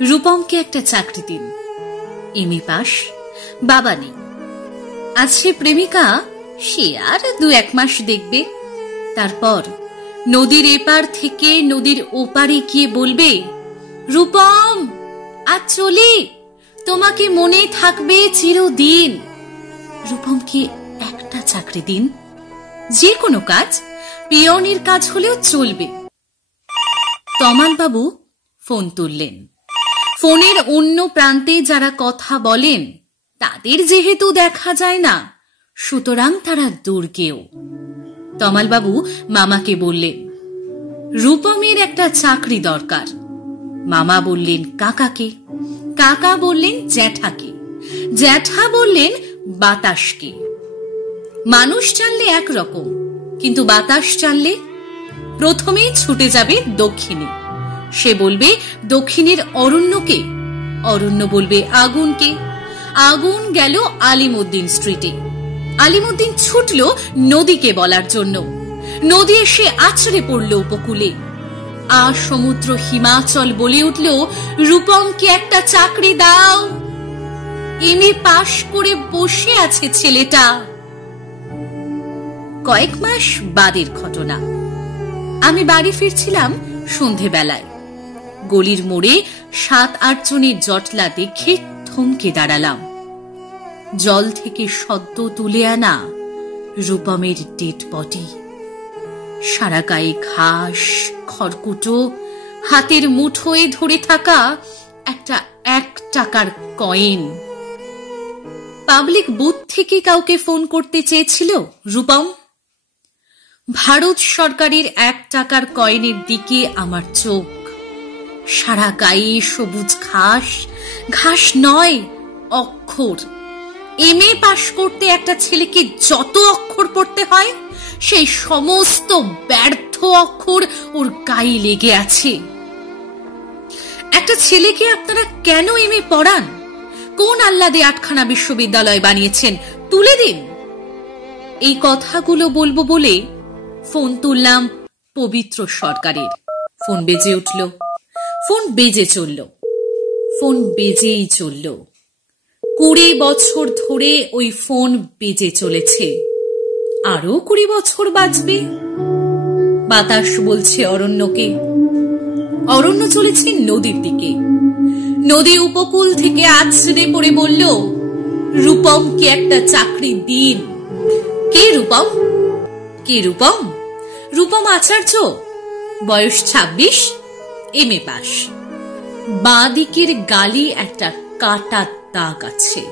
রূপমকে একটা চাকরি দিন। এমএ পাস, বাবা নেই। আজ সে প্রেমিকা, সে আর 2-1 মাস দেখবে। তারপর নদীর এপার থেকে নদীর ওপারে গিয়ে বলবে, রূপম আজ চলি, তোমাকে মনে থাকবে চিরদিন। রূপমকে একটা চাকরি দিন, যে কোনো কাজ, পিয়নের কাজ হলেও চলবে। তমাল বাবু ফোন তুললেন। ফোনের অন্য প্রান্তে যারা কথা বলেন তাদের যেহেতু দেখা যায় না, সুতরাং তারা দুর্গেও। তমাল বাবু মামাকে বললেন, রূপমের একটা চাকরি দরকার। মামা বললেন কাকাকে, কাকা বললেন জ্যাঠাকে, জ্যাঠা বললেন বাতাসকে। মানুষ চাললে একরকম, কিন্তু বাতাস চাললে প্রথমেই ছুটে যাবে দক্ষিণে। সে বলবে দক্ষিণের অরণ্যকে, অরণ্য বলবে আগুনকে। আগুন গেল আলিমুদ্দিন স্ট্রিটে, আলিমুদ্দিন ছুটল নদীকে বলার জন্য। নদী এসে আছড়ে পড়ল উপকূলে। সমুদ্র হিমাচল বলে উঠল, রূপমকে একটা চাকরি দাও। এমএ পাশ করে বসে আছে ছেলেটা। কয়েক মাস বাদের ঘটনা। আমি বাড়ি ফিরছিলাম সন্ধেবেলায়। গলির মোড়ে 7-8 জনের জটলা দেখে থমকে দাঁড়ালাম। জল থেকে সদ্য তুলে আনা রূপমের ডেড বডি। সারা গায়ে ঘাস, খড়কুটো, হাতের মুঠোয় ধরে থাকা একটা 1 টাকার কয়েন। পাবলিক বুথ থেকে কাউকে ফোন করতে চেয়েছিল রূপম। ভারত সরকারের 1 টাকার কয়েনের দিকে আমার চোখ। সারা গায়ে সবুজ ঘাস, ঘাস নয় অক্ষর। এমএ পাশ করতে একটা ছেলেকে যত অক্ষর পড়তে হয়, সেই সমস্ত ব্যর্থ অক্ষর ওর গায়ে লেগে আছে। একটা ছেলেকে আপনারা কেন এমএ পড়ান? কোন আহ্লাদে 8খানা বিশ্ববিদ্যালয় বানিয়েছেন? তুলে দিন। এই কথাগুলো বলবো বলে ফোন তুললাম পবিত্র সরকারের। ফোন বেজে উঠল, ফোন বেজে চলল, ফোন বেজেই চলল। 20 বছর ধরে ওই ফোন বেজে চলেছে, আরো 20 বছর বাজবে। বাতাস বলছে অরণ্যকে, অরণ্য চলেছে নদীর দিকে। নদী উপকূল থেকে আছড়ে পড়ে বলল, রূপমকে একটা চাকরি দিন। কে রূপম? কে রূপম? রূপম আচার্য, বয়স 26, এমএ পাস। বাঁ দিকের গালে একটা কাটা দাগ আছে।